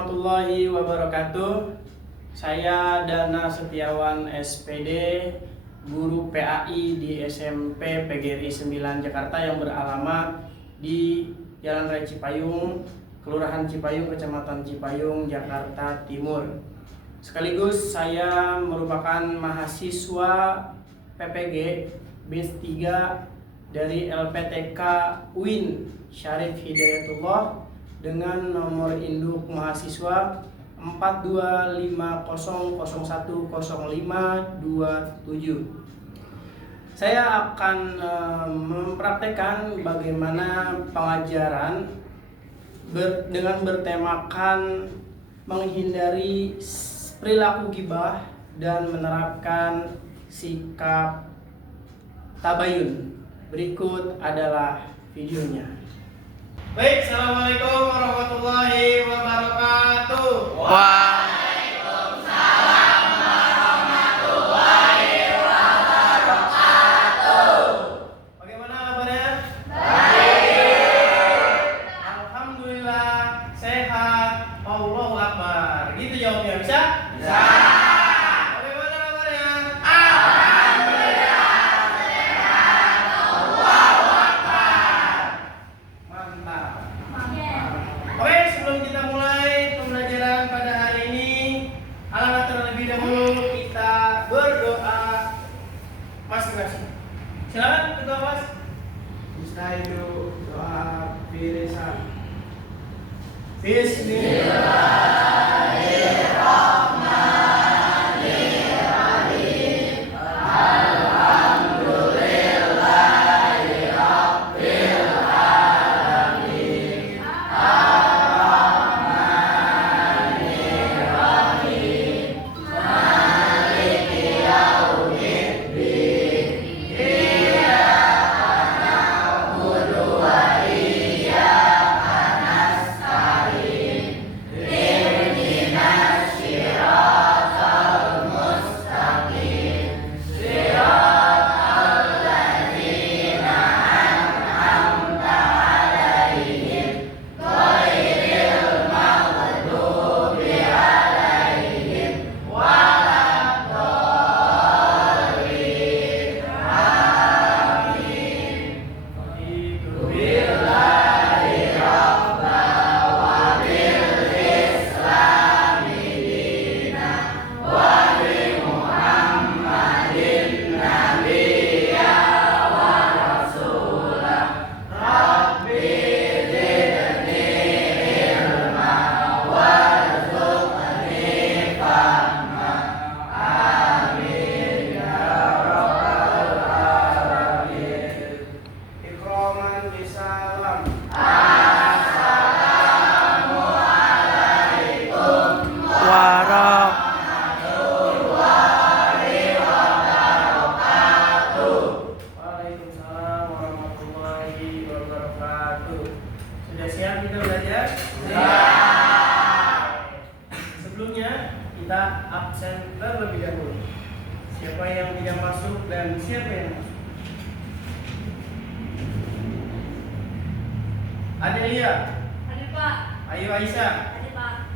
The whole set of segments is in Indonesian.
warahmatullahi wabarakatuh. Saya Dana Setiawan SPD, guru PAI di SMP PGRI 9 Jakarta yang beralamat di Jalan Raya Cipayung, Kelurahan Cipayung, Kecamatan Cipayung, Jakarta Timur. Sekaligus saya merupakan mahasiswa PPG BIS 3 dari LPTK UIN Syarif Hidayatullah dengan nomor induk mahasiswa 42500010527. Saya akan mempraktekkan bagaimana pengajaran dengan bertemakan menghindari perilaku gibah dan menerapkan sikap tabayun. Berikut adalah videonya. Baik, assalamualaikum warahmatullahi wabarakatuh. Waalaikumsalam warahmatullahi wabarakatuh. Bagaimana kabarnya? Baik. Alhamdulillah sehat. Allahu Akbar. Gitu jawabnya, bisa? Bisa. Bagaimana kabarnya? Alhamdulillah sehat. Allahu Akbar. Mantap. Oke, sebelum kita mulai pembelajaran pada hari ini, alangkah terlebih dahulu kita berdoa masing-masing. Silakan ketua Mas. Mustaidu doa firisan. Bismillahirrahmanirrahim. Alhamdulillahi rabbil alamin. Ar-Rahmanir-Rahim. Maliki yaumiddin. Iyyaka na'budu wa iyyaka nasta'in. Ihdinas siratal mustaqim. Siratal ladzina an'amta 'alaihim ghairil maghdubi 'alaihim waladdallin. Amin. Billahi rabba wa bil islami dina wa bi Muhammadin nabiyya wa rasulah. Rabbi zidni ilma warzuqni fahma. Amin ya rabbal alamin. Ikraman bisalam. Assalamualaikum Warahmatullahi wabarakatuh. Waalaikumsalam warahmatullahi wabarakatuh. Sudah siap kita belajar? Sebelumnya kita absen terlebih dahulu. Siapa yang tidak masuk dan siapa yang masuk? Adelia, Hadir Pak. Ayu Aisyah, Hadir Pak.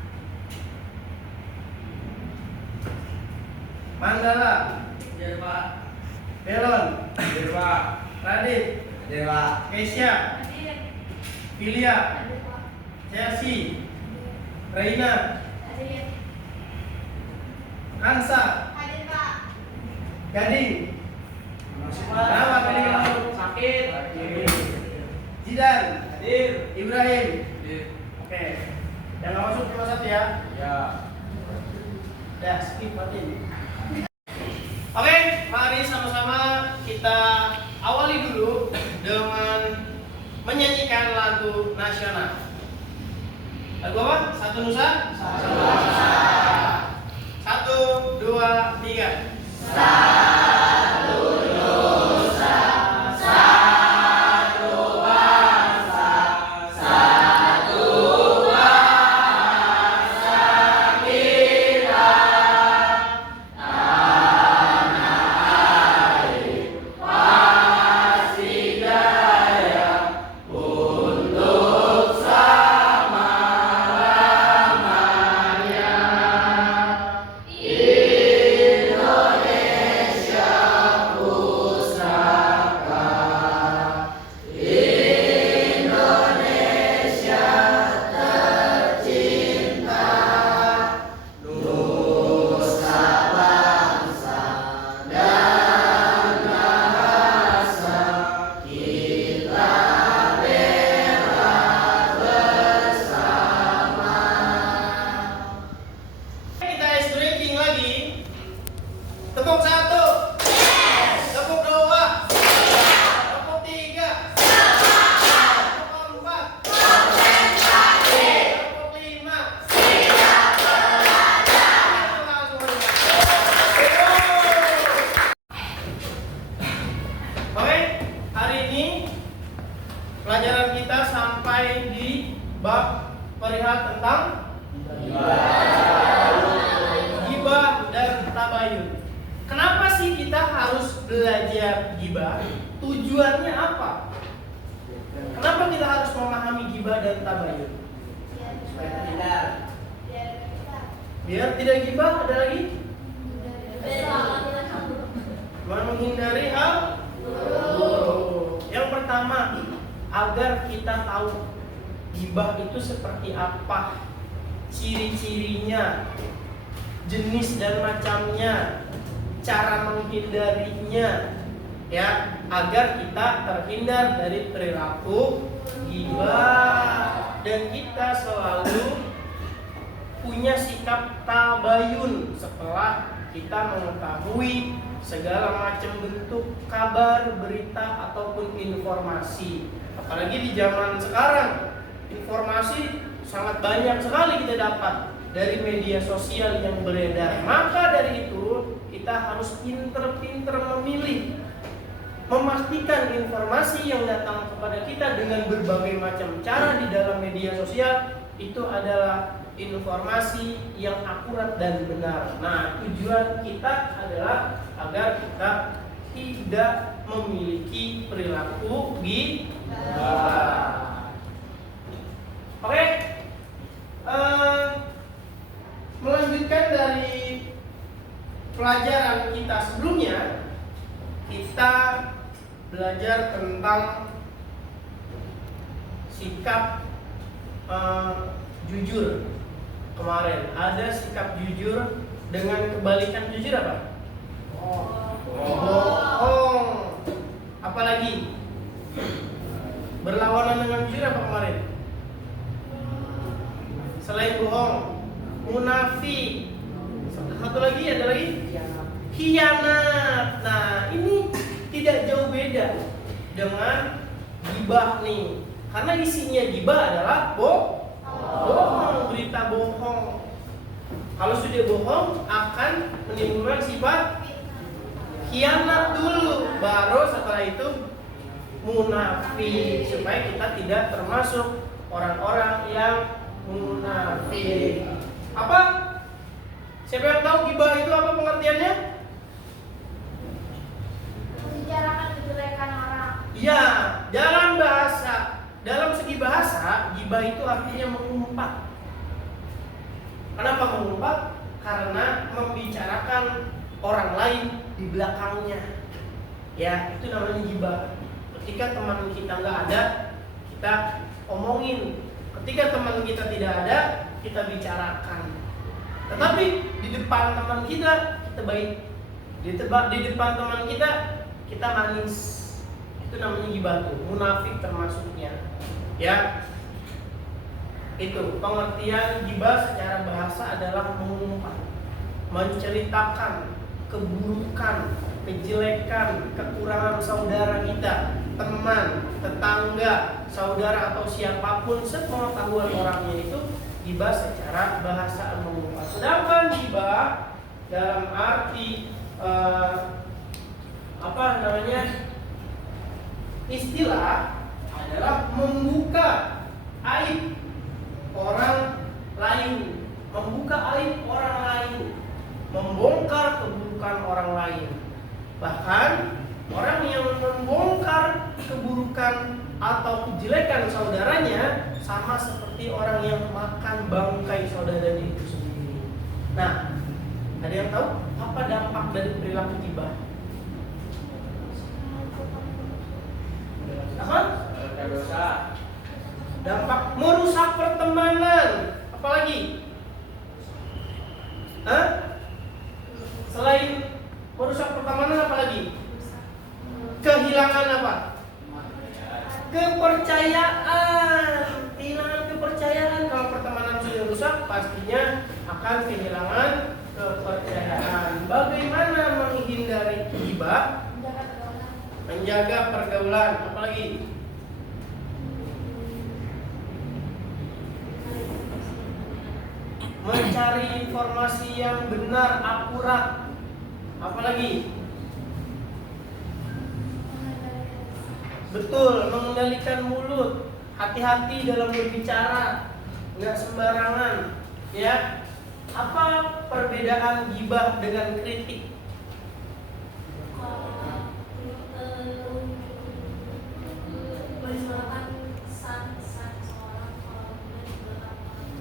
Mandala, Hadir Pak. Belon, Hadir Pak. Radit, Hadir Pak. Keisha, Hadir. Filia, Hadir Pak. Chelsea, Reina, Hadir. Kansa, Hadir Pak. Gading. Kenapa Gading yang masuk? Sakit. Zidan, Hadir. Ibrahim. Hadir. Oke, yang nggak masuk cuma satu ya. Ya. Udah skip berarti ini. Oke, mari sama-sama kita awali dulu dengan menyanyikan lagu nasional. Lagu apa? Satu Nusa? Satu Nusa. 1, 2, 3. Satu Nusa, satu bangsa, satu bahasa kita. Tanah air pasti jaya untuk selama-lamanya. Pelajaran kita sampai di bab perihal tentang gibah dan tabayun. Kenapa sih kita harus belajar gibah? Tujuannya apa? Kenapa kita harus memahami gibah dan tabayun? Biar tidak gibah, ada lagi? Menghindari hal buruk. Yang pertama, agar kita tahu gibah itu seperti apa, ciri-cirinya, jenis dan macamnya, cara menghindarinya, ya, agar kita terhindar dari perilaku gibah dan kita selalu punya sikap tabayun setelah kita mengetahui segala macam bentuk kabar, berita ataupun informasi. Apalagi di zaman sekarang, informasi sangat banyak sekali kita dapat dari media sosial yang beredar. Maka dari itu kita harus pinter-pinter memilih, memastikan informasi yang datang kepada kita dengan berbagai macam cara di dalam media sosial itu adalah informasi yang akurat dan benar. Nah, tujuan kita adalah agar kita tidak memiliki perilaku gibah. Oke, melanjutkan dari pelajaran kita sebelumnya, kita belajar tentang sikap jujur. Kemarin ada sikap jujur dengan kebalikan jujur apa? Bohong. Apalagi berlawanan dengan jujur apa kemarin? Selain bohong, munafik. Satu lagi, ada lagi? Khianat. Nah, ini tidak jauh beda dengan gibah nih. Karena isinya gibah adalah bohong, berita bohong. Kalau sudah bohong akan menimbulkan sifat khianat dulu, baru setelah itu munafik, supaya kita tidak termasuk orang-orang yang munafik. Apa? Siapa yang tahu gibah itu apa pengertiannya? Membicarakan kejelekan orang. Ya, dalam segi bahasa, gibah itu artinya mengumpat. Kenapa mengumpat? Karena membicarakan orang lain di belakangnya. Ya, itu namanya gibah. Ketika teman kita nggak ada, kita omongin. Ketika teman kita tidak ada, kita bicarakan. Tetapi di depan teman kita baik. Di depan teman kita manis. Itu namanya gibah tuh, munafik termasuknya. Ya. Itu pengertian gibah secara bahasa adalah mengumpat, menceritakan keburukan, kejelekan, kekurangan saudara kita, teman, tetangga, saudara atau siapapun, sepengetahuan orangnya, itu gibah secara bahasa mengumpat. Sedangkan gibah dalam arti istilah adalah membuka aib orang lain, membongkar keburukan orang lain. Bahkan orang yang membongkar keburukan atau kejelekan saudaranya sama seperti orang yang makan bangkai saudaranya itu sendiri. Nah, ada yang tahu apa dampak dari perilaku gibah? Apa? Dosa. Dampak merusak pertemanan. Apalagi? Selain merusak pertemanan, apalagi? Kehilangan apa? Kepercayaan. Kehilangan kepercayaan. Kalau pertemanan sudah rusak, pastinya akan kehilangan kepercayaan. Bagaimana menghindari gibah? Menjaga pergaulan. Apalagi? Mencari informasi yang benar, akurat. Apalagi? Betul, mengendalikan mulut. Hati-hati dalam berbicara, nggak sembarangan. Ya, apa perbedaan gibah dengan kritik?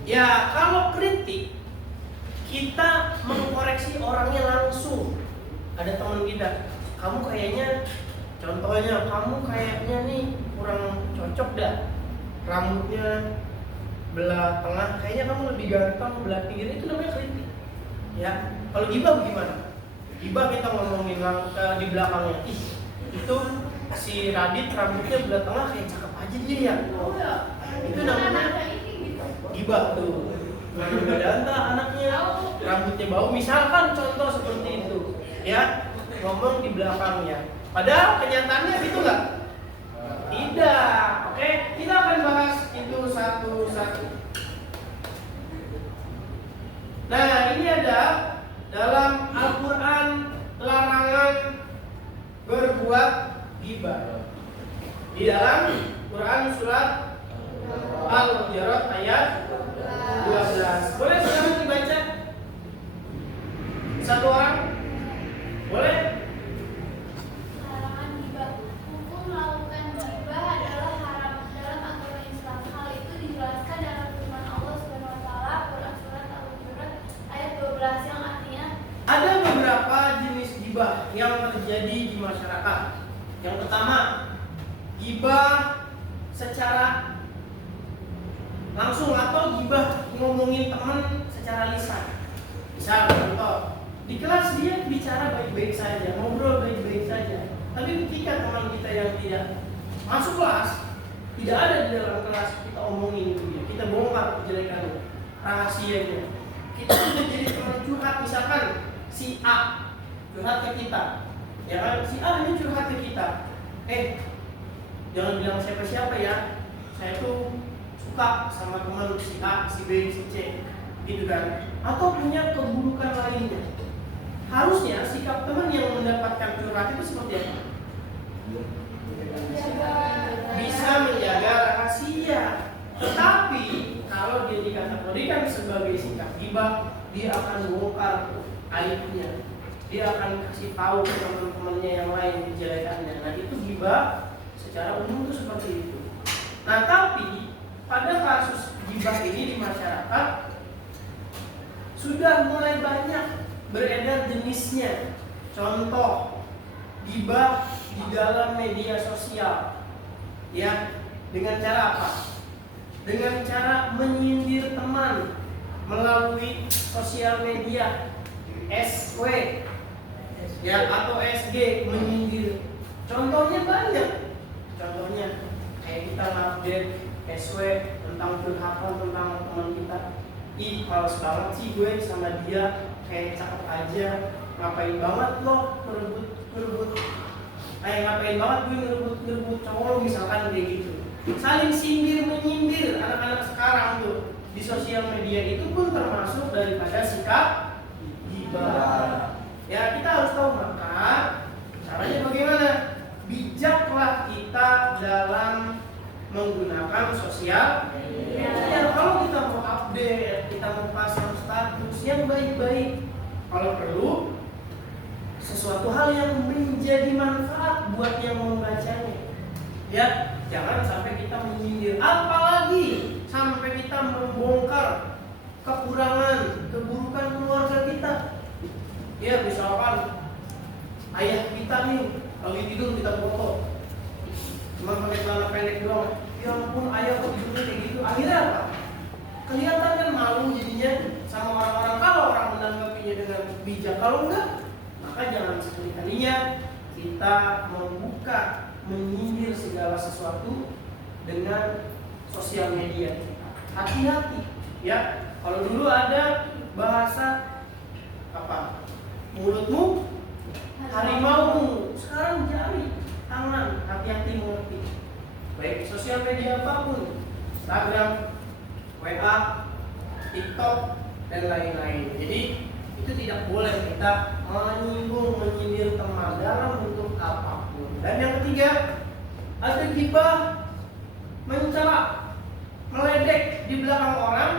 Ya, kalau kritik kita mengkoreksi orangnya langsung. Ada teman kita, kamu kayaknya, contohnya kamu kayaknya nih kurang cocok dah, rambutnya belah tengah, kayaknya kamu lebih ganteng belah pinggir. Itu namanya kritik. Ya, kalau gibah gimana? Gibah kita ngomongin di belakangnya, ih itu si Radit rambutnya belah tengah kayak cakep aja dia ya. Itu namanya gibah tuh. Ganteng anaknya, rambutnya bau, misalkan contoh seperti itu. Ya, ngomong di belakangnya. Padahal kenyataannya gitu nggak? Tidak. Oke, kita akan bahas itu satu-satu. Nah, ini ada dalam Al-Quran larangan berbuat gibah. Di dalam Quran surat Al-Hujurat ayat 12. Boleh sekarang dibaca? Satu orang? Boleh? Larangan gibah. Hukum melakukan gibah adalah haram dalam agama Islam. Hal itu dijelaskan dalam firman Allah Subhanahu wa taala Quran surat Al-Hujurat ayat 12 yang artinya Ada beberapa jenis gibah yang terjadi di masyarakat. Yang pertama, gibah secara langsung atau gibah ngomongin teman secara lisan. Misal contoh, di kelas dia bicara baik-baik saja, ngobrol baik-baik saja. Tapi ketika teman kita yang tidak masuk kelas, tidak ada di dalam kelas, kita omongin itu dia, kita bongkar kejelekannya, rahasianya. Kita sudah jadi teman curhat, misalkan si A curhat ke kita, ya kan? Si A ini curhat ke kita, jangan bilang siapa-siapa ya, saya tuh suka sama teman si A, si B, si C, gitu kan? Atau punya keburukan lainnya. Harusnya sikap teman yang mendapatkan curhat itu seperti apa? Bisa menjaga rahasia. Tetapi kalau dia dikategorikan sebagai sikap gibah, dia akan bongkar aibnya. Dia akan kasih tahu ke teman-temannya yang lain kejelekannya. Nah, itu gibah secara umum itu seperti itu. Nah, tapi pada kasus gibah ini di masyarakat sudah mulai banyak beredar jenisnya. Contoh, gibah di dalam media sosial. Ya, dengan cara apa? Dengan cara menyindir teman melalui sosial media, SW ya atau SG, menyindir. Contohnya banyak. Contohnya kayak kita update SW tentang curhatan tentang teman kita. Ih, males banget sih gue sama dia, kayak cakep aja. Ngapain banget lo ngerebut ngapain banget gue ngerebut cowok lo, misalkan kayak gitu. Saling sindir menyindir anak-anak sekarang tuh di sosial media itu pun termasuk daripada sikap gibah. Ya, kita harus tahu maka caranya bagaimana. Bijaklah kita dalam menggunakan sosial media. Ya, kalau kita mau update, kita mau pasang status yang baik-baik, kalau perlu sesuatu hal yang menjadi manfaat buat yang membacanya. Ya, jangan sampai kita menyindir, apalagi sampai kita membongkar kekurangan, keburukan keluarga kita. Ya, misalkan ayah kita nih lagi tidur kita foto, cuma pakai celana pendek doang. Ya ampun, ayah kok tidurnya kayak gitu. Akhirnya apa? Kelihatan kan malu jadinya sama orang-orang kalau orang menanggapinya dengan bijak. Kalau enggak, maka jangan sekali-kalinya kita membuka, menyindir segala sesuatu dengan sosial media. Hati-hati ya. Kalau dulu ada bahasa apa? Mulutmu harimaumu, sekarang jari, tangan, hati-hati mengerti. Baik sosial media apapun, Instagram, WA, TikTok, dan lain-lain. Jadi itu tidak boleh kita menyinggung, menyindir teman dalam bentuk apapun. Dan yang ketiga, ada gibah mencela, meledek di belakang orang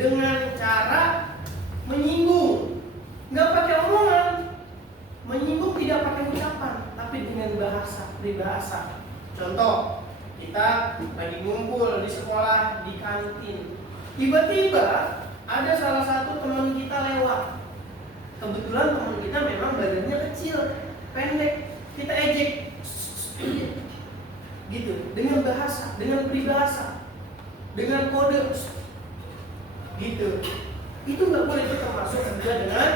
dengan cara menyinggung, nggak pakai omongan, menyinggung tidak pakai ucapan, tapi dengan bahasa, peribahasa. Contoh, kita lagi ngumpul di sekolah di kantin, tiba-tiba ada salah satu teman kita lewat. Kebetulan teman kita memang badannya kecil, pendek, kita ejek, gitu, dengan bahasa, dengan peribahasa, dengan kode, gitu. Itu nggak boleh, itu termasuk juga dengan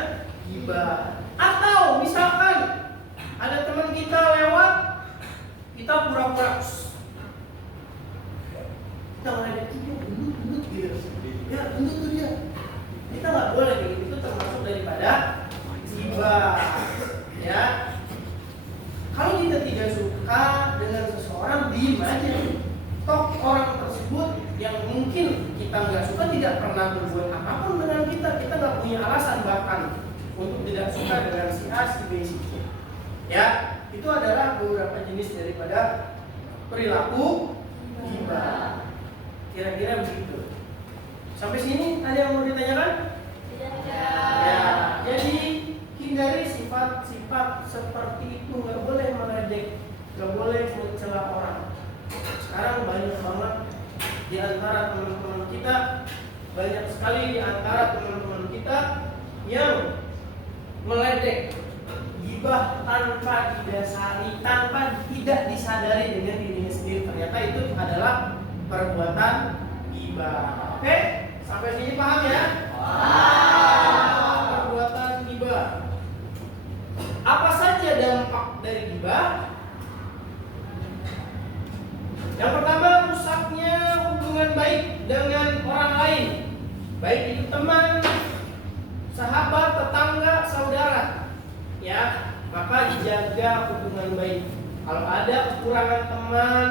gibah. Atau misalkan ada teman kita lewat, kita pura-pura, kita ngeledek dia, gendut gitu, ya gendut tuh dia. Kita nggak boleh gitu, itu termasuk daripada gibah, ya. Kalau kita tidak suka dengan seseorang, diem aja. Toh orang tersebut yang mungkin kita nggak suka tidak pernah berbuat apapun dengan kita nggak punya alasan bahkan untuk tidak suka dengan si A, si B, si C. Ya, itu adalah beberapa jenis daripada perilaku gibah. Kira-kira begitu. Sampai sini ada yang mau ditanyakan? Ya, jadi hindari sifat-sifat seperti itu. Nggak boleh meledek, nggak boleh mencela orang. Sekarang banyak banget di antara teman-teman kita, banyak sekali di antara teman-teman kita yang meledek, gibah tanpa didasari, tanpa tidak disadari dengan dirinya sendiri. Ternyata itu adalah perbuatan gibah. Oke, sampai sini paham ya? Perbuatan gibah. Apa saja dampak dari gibah? Yang pertama, rusaknya hubungan baik dengan orang lain, baik itu teman, sahabat, tetangga, saudara. Ya, maka jaga hubungan baik. Kalau ada kekurangan teman,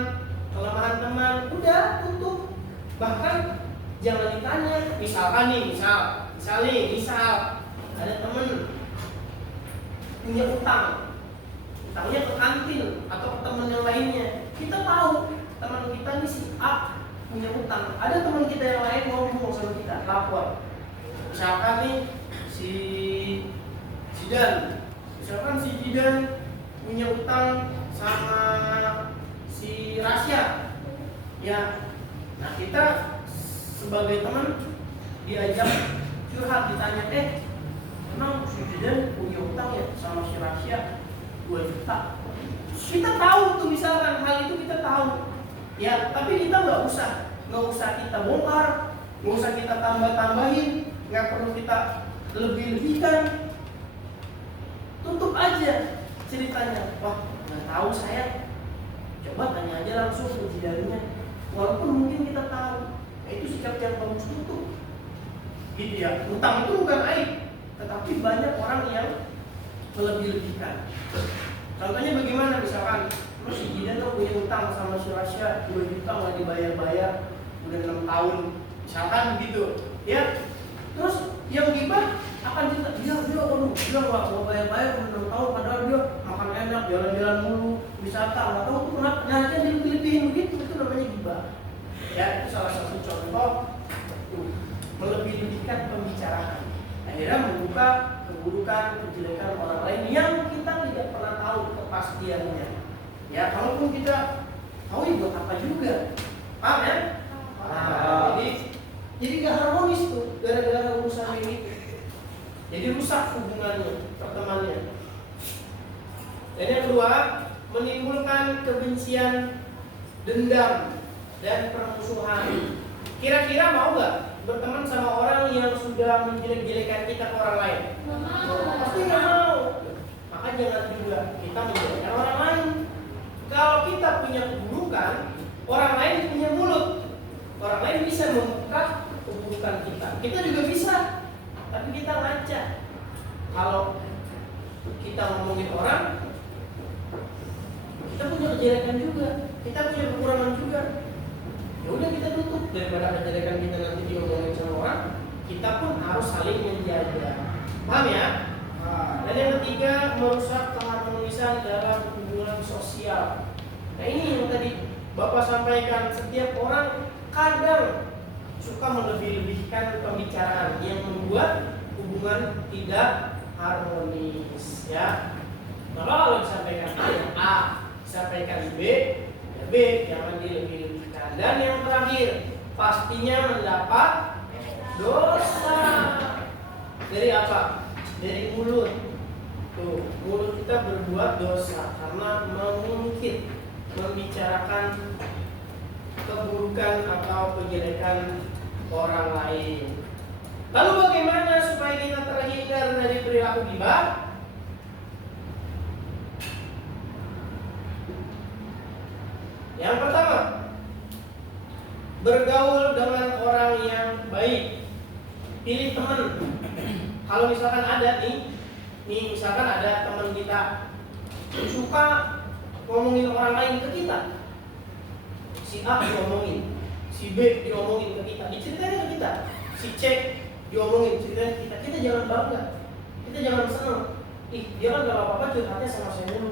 kelemahan teman, udah tutup. Bahkan jangan ditanya. Misalkan nih, misal ada teman punya utangnya ke kantin atau ke teman yang lainnya. Kita tahu teman kita nih si A punya utang. Ada teman kita yang lain ngomong sama kita, lapor. Misalkan nih si Zidan, punya utang sama si Rasya. Ya, nah kita sebagai teman diajak curhat, ditanya, emang si Zidan punya utang ya sama si Rasya 2 juta. Kita tahu tuh, misalkan hal itu kita tahu. Ya, tapi kita nggak usah kita bongkar, nggak usah kita tambah-tambahin, nggak perlu kita lebih-lebihkan. Tutup aja ceritanya. Wah, nggak tahu saya. Coba tanya aja langsung ke jidannya. Walaupun mungkin kita tahu, itu sikap yang bagus, tutup. Gitu ya. Utang itu bukan aib, tetapi banyak orang yang melebih-lebihkan. Contohnya bagaimana? Misalkan si Jidan tuh punya utang sama si Rasya 2 juta nggak dibayar-bayar udah 6 tahun, misalkan begitu ya. Terus yang gibah akan cerita, dia nggak bayar-bayar udah 6 tahun, padahal dia makan enak, jalan-jalan mulu, wisata, nggak tahu tuh kenapa nyarinya dilebih-lebihin begitu. Itu namanya gibah ya. Itu salah satu contoh melebih-lebihkan pembicaraan, akhirnya membuka keburukan, kejelekan orang lain yang kita tidak pernah tahu kepastiannya. Ya, kalaupun kita tahu ya buat apa juga, paham ya? Jadi gak harmonis tuh gara-gara urusan ini. Jadi rusak hubungannya, pertemanannya. Dan yang kedua, menimbulkan kebencian, dendam, dan permusuhan. Kira-kira mau gak berteman sama orang yang sudah menjelek-jelekan kita ke orang lain? Pasti gak mau. Maka jangan juga kita menjelekkan orang lain. Kalau kita punya keburukan, orang lain punya mulut. Orang lain bisa membuka keburukan kita. Kita juga bisa, tapi kita ngaca. Kalau kita ngomongin orang, kita punya kejelekan juga, kita punya kekurangan juga. Ya udah kita tutup, daripada kejelekan kita nanti diomongin sama orang, kita pun harus saling menjaga. Paham ya? Dan yang ketiga, merusak keharmonisan dalam hubungan sosial. Nah ini yang tadi Bapak sampaikan, setiap orang kadang suka melebih-lebihkan pembicaraan yang membuat hubungan tidak harmonis, ya. Maka kalau disampaikan A ya A, disampaikan B ya B, jangan dilebih-lebihkan. Dan yang terakhir, pastinya mendapat dosa. Dari apa? Dari mulut. Tuh, mulut kita berbuat dosa karena mengungkit, membicarakan keburukan atau kejelekan orang lain. Lalu bagaimana supaya kita terhindar dari perilaku ghibah? Yang pertama, bergaul dengan orang yang baik. Pilih teman. Kalau misalkan ada nih misalkan ada teman kita suka ngomongin orang lain ke kita, si A diomongin, si B diomongin ke kita, diceritain ke kita, si C diomongin, ceritain ke kita, kita jangan bangga, kita jangan senang. Ih, dia kan gak apa-apa curhatnya sama saya dulu.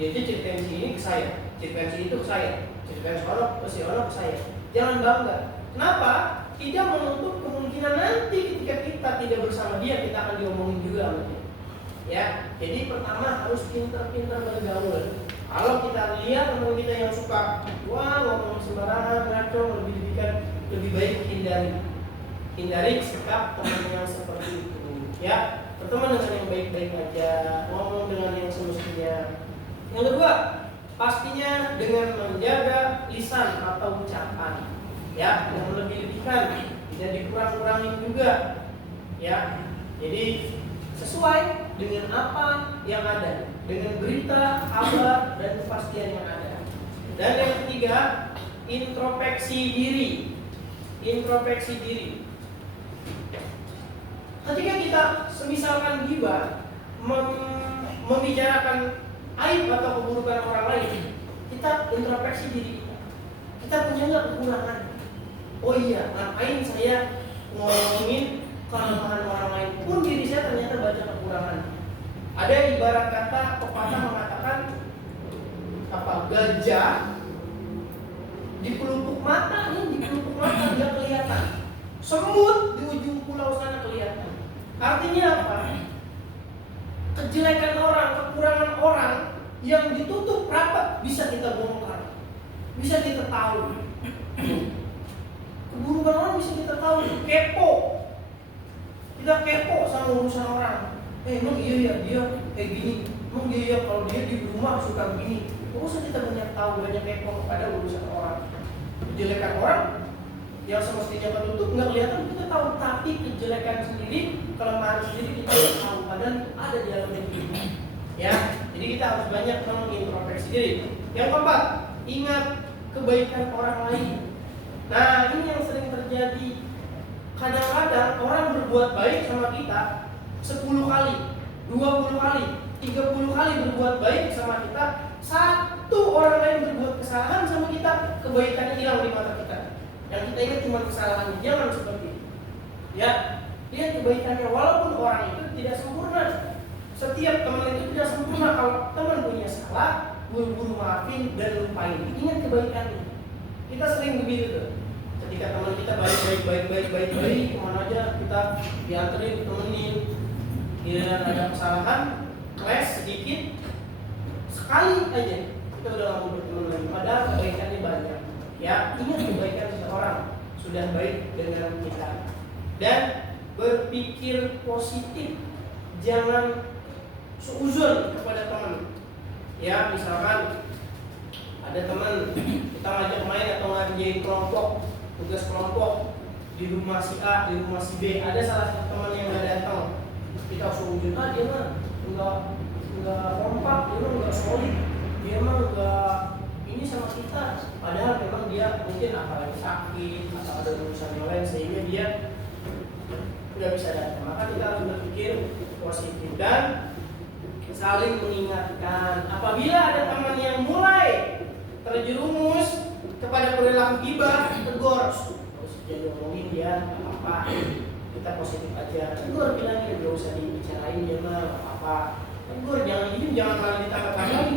Dia ceritain si ini ke saya, ceritain si itu ke saya, ceritain si ono ke saya. Jangan bangga. Kenapa? Tidak menutup kemungkinan nanti ketika kita tidak bersama dia, kita akan diomongin juga sama dia. Ya, jadi pertama harus pintar-pintar bergaul. Kalau kita lihat teman kita yang suka ngomong sembarangan, ngaco, lebih baik hindari sikap teman yang seperti itu. Ya, berteman dengan yang baik-baik aja, ngomong dengan yang semestinya. Yang kedua, pastinya dengan menjaga lisan atau ucapan. Ya, yang lebih-lebihkan, tidak dikurang-kurangin juga. Ya, jadi sesuai dengan apa yang ada, dengan berita, kabar, dan kepastian yang ada. Dan yang ketiga, introspeksi diri. Introspeksi diri. Ketika kita semisalkan ghibah, membicarakan aib atau keburukan orang lain, kita introspeksi diri kita. Kita punya nggak kekurangan? Oh iya, ngapain saya ngomongin kelemahan orang lain pun diri saya ternyata banyak kekurangan. Ada ibarat kata pepatah mengatakan gajah di pelupuk mata nggak kelihatan, semut di ujung pulau sana kelihatan. Artinya apa? Kejelekan orang, kekurangan orang yang ditutup rapat bisa kita bongkar, bisa kita tahu. Keburukan orang bisa kita tahu. Kepo, kita kepo sama urusan orang. Emang iya ya dia kayak gini, emang dia ya kalau dia di rumah suka begini. Gak usah kita banyak tahu, banyak kepo pada urusan orang. Kejelekan orang yang semestinya tertutup nggak kelihatan kita tahu, tapi kejelekan sendiri, kelemahan sendiri kita tahu, padahal ada di dalam diri kita. Ya, jadi kita harus banyak mengintrospeksi diri. Yang keempat, ingat kebaikan orang lain. Nah, ini yang sering terjadi. Kadang-kadang orang berbuat baik sama kita 10 kali, 20 kali, 30 kali berbuat baik sama kita, satu orang lain berbuat kesalahan sama kita, kebaikannya hilang di mata kita. Yang kita ingat cuma kesalahannya, jangan seperti itu. Ya, lihat kebaikannya, walaupun orang itu tidak sempurna. Setiap teman itu tidak sempurna. Kalau teman punya salah, buru-buru maafin dan lupain. Ingat kebaikannya. Kita sering begitu tuh. Ketika teman kita baik, kemana aja kita dianterin, temenin. Giliran ada kesalahan, clash sedikit, sekali aja kita udah nggak mau berteman lagi. Padahal kebaikannya banyak. Ya, ingat kebaikan seseorang sudah baik dengan kita. Dan berpikir positif, jangan seuzon kepada teman. Ya, misalkan ada teman kita ngajak main atau ngerjain kelompok, tugas kelompok di rumah si A, di rumah si B, ada salah satu teman yang nggak datang, kita seuzon, dia mah nggak kompak, dia mah nggak solid, dia mah nggak ini sama kita, padahal memang dia mungkin apalagi sakit atau ada urusan yang lain sehingga dia nggak bisa datang. Maka kita harus berpikir positif dan saling mengingatkan. Apabila ada teman yang mulai terjerumus kepada perilaku ghibah, tegur. Jangan ngomongin dia, apa-apa. Kita positif aja. Tegur, bilangin, gak usah dibicarain dia mah, apa-apa. Tegur, jangan diem, jangan malah ditambah lagi.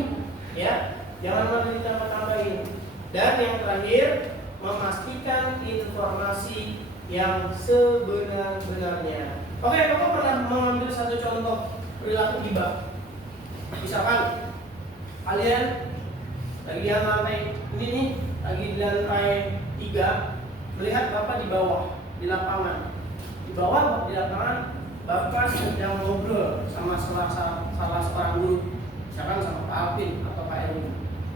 Ya, Jangan malah ditambah-tambahin. Dan yang terakhir, memastikan informasi yang sebenar-benarnya. Oke, Bapak pernah mengambil satu contoh perilaku gibah. Misalkan kalian lagi di lantai ini nih, lagi di lantai 3, melihat Bapak di bawah di lapangan. Di bawah di lapangan Bapak sedang ngobrol sama salah seorang guru, misalkan sama Pak Alvin atau Pak Erwin.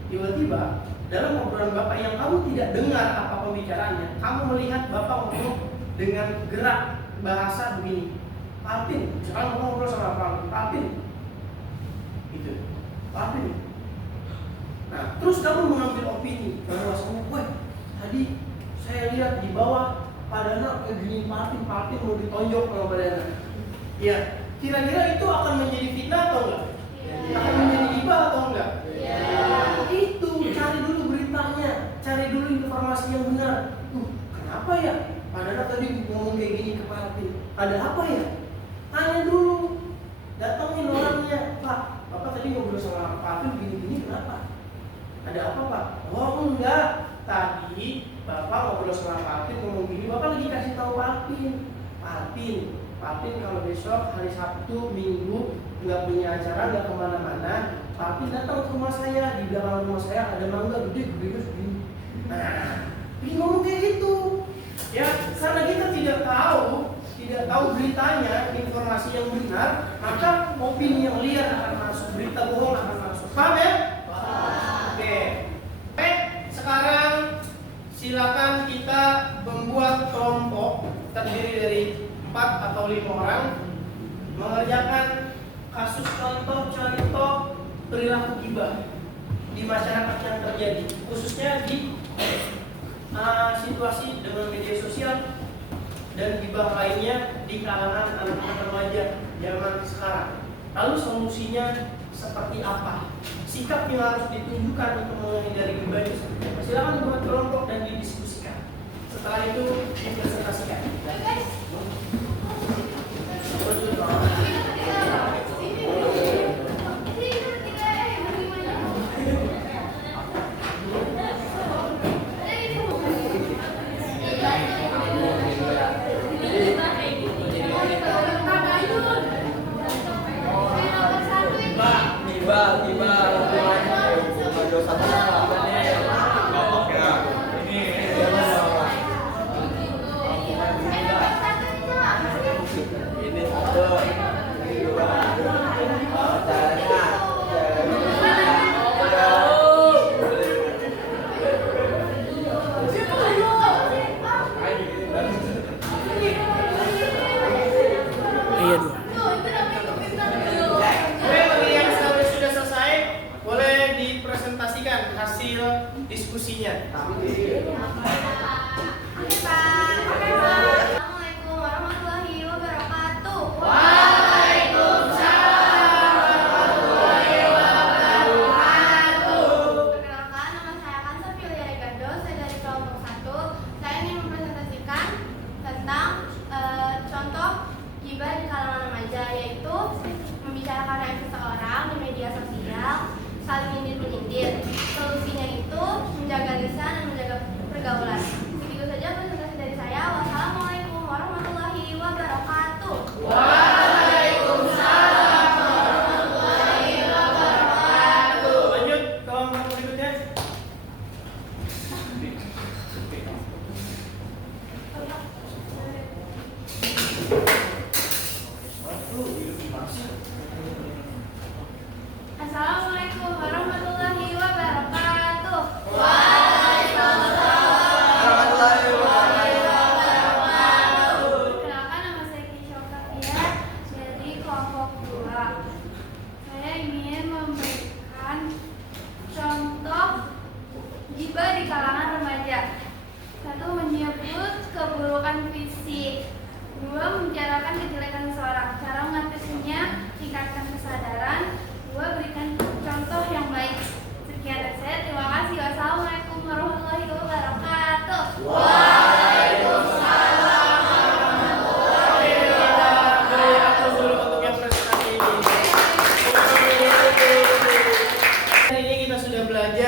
Tiba-tiba dalam obrolan Bapak yang kamu tidak dengar apa pembicaraannya, kamu melihat Bapak ngomong dengan gerak bahasa begini, Pak Alvin, misalkan kamu ngobrol sama Pak Alvin, gitu, Pak Alvin. Nah, terus kamu mengambil opini bahwa wah, tadi saya lihat di bawah Pak Dana kayak gini, Pak Alvin mau ditonjok sama Pak Dana. Ya, kira-kira itu akan menjadi fitnah atau enggak? Akan menjadi gibah atau enggak? Itu cari dulu beritanya, cari dulu informasi yang benar. Kenapa ya Pak Dana tadi ngomong kayak gini ke Pak Alvin? Ada apa ya? Tanya dulu, datangin orangnya. Pak, Bapak tadi ngobrol sama Pak Alvin gini-gini, kenapa? Ada apa Pak? Oh enggak, tadi Bapak ngobrol sama Pak Alvin ngomong gini, Bapak lagi kasih tahu Pak Alvin, kalau besok hari Sabtu, Minggu nggak punya acara, nggak kemana-mana, Pak Alvin datang ke rumah saya, di belakang rumah saya ada mangga gede segini. Nah, ini ngomong kayak gitu, ya karena kita tidak tahu beritanya, informasi yang benar, maka opini yang liar akan masuk, berita bohong akan masuk. Paham ya? Oke. Sekarang silakan kita membuat kelompok terdiri dari 4 atau 5 orang mengerjakan kasus contoh-contoh perilaku gibah di masyarakat yang terjadi, khususnya di situasi dengan media sosial dan gibah lainnya di kalangan anak-anak remaja zaman sekarang. Lalu solusinya seperti apa? Sikap yang harus ditunjukkan untuk menghindari gibah itu seperti apa? Silakan buat kelompok dan didiskusikan. Setelah itu dipresentasikan. Diskusinya. Assalamualaikum warahmatullahi wabarakatuh. Perkenalkan, nama saya Kansa Filia Gado, saya dari kelompok 1. Saya ingin mempresentasikan tentang contoh gibah di kalangan remaja, yaitu membicarakan aib seseorang di media sosial, saling nyindir-menyindir. Solusinya itu menjaga lisan dan menjaga pergaulan. Begitu saja presentasi dari saya. Wassalamualaikum warahmatullahi wabarakatuh. Waalaikumsalam warahmatullahi wabarakatuh. Lanjut kelompok berikutnya. Assalamualaikum warahmatullahi wabarakatuh. Perkenalkan, nama saya Kisha Oktavia dari kelompok 2. Saya ingin memberikan contoh gibah di kalangan remaja. 1. Menyebut keburukan fisik. 2. Membicarakan kejelekan seseorang. Cara mengatasinya, tingkatkan kesadaran. 2. Berikan contoh yang baik. Sekian dari saya. Terima kasih. Wassalamualaikum warahmatullahi wabarakatuh. Waalaikumsalam warahmatullahi wabarakatuh. Aku dulu untuk yang presentasi ini. Hari ini kita sudah belajar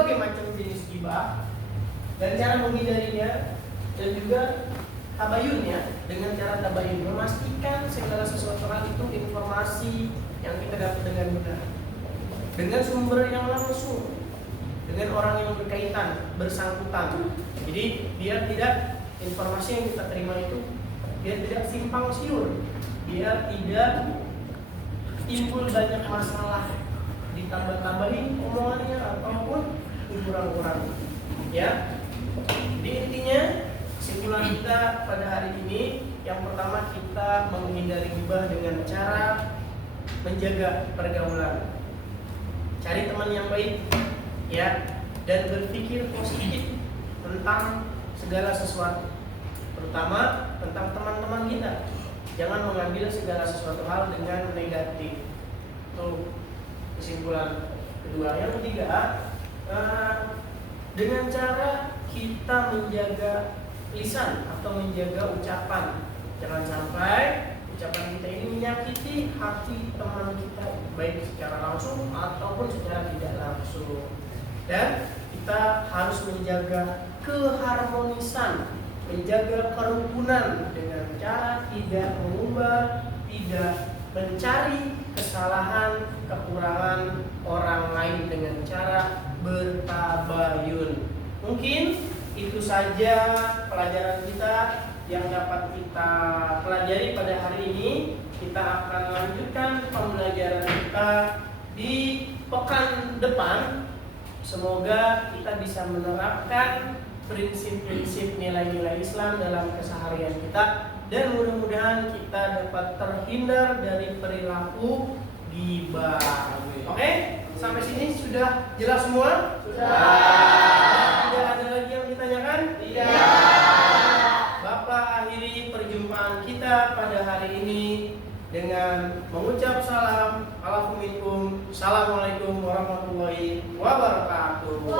berbagai macam jenis ghibah dan cara menghindarinya, dan juga tabayun ya, dengan cara tabayun memastikan segala sesuatu hal itu informasi yang kita dapat dengan benar, dengan sumber yang langsung, dengan orang yang berkaitan, bersangkutan. Jadi biar tidak informasi yang kita terima itu biar tidak simpang siur, biar tidak timbul banyak masalah, ditambah-tambahin omongannya ataupun dikurang-kurang. Ya, jadi intinya kesimpulan kita pada hari ini, yang pertama kita menghindari ghibah dengan cara menjaga pergaulan, cari teman yang baik, ya, dan berpikir positif tentang segala sesuatu, terutama tentang teman-teman kita. Jangan mengambil segala sesuatu hal dengan negatif. Itu kesimpulan kedua. Yang ketiga, dengan cara kita menjaga lisan atau menjaga ucapan, jangan sampai ucapan kita ini menyakiti hati teman kita, baik secara langsung ataupun secara tidak langsung. Dan kita harus menjaga keharmonisan, menjaga kerukunan dengan cara tidak mengumbar, tidak mencari kesalahan, kekurangan orang lain dengan cara bertabayun. Mungkin itu saja pelajaran kita yang dapat kita pelajari pada hari ini. Kita akan lanjutkan pembelajaran kita di pekan depan. Semoga kita bisa menerapkan prinsip-prinsip nilai-nilai Islam dalam keseharian kita, dan mudah-mudahan kita dapat terhindar dari perilaku ghibah. Oke? Sampai sini sudah jelas semua? Sudah. Tidak ada lagi yang ditanyakan? Tidak. Bapak akhiri perjumpaan kita pada hari ini dengan mengucap salam. Assalamualaikum warahmatullahi wabarakatuh.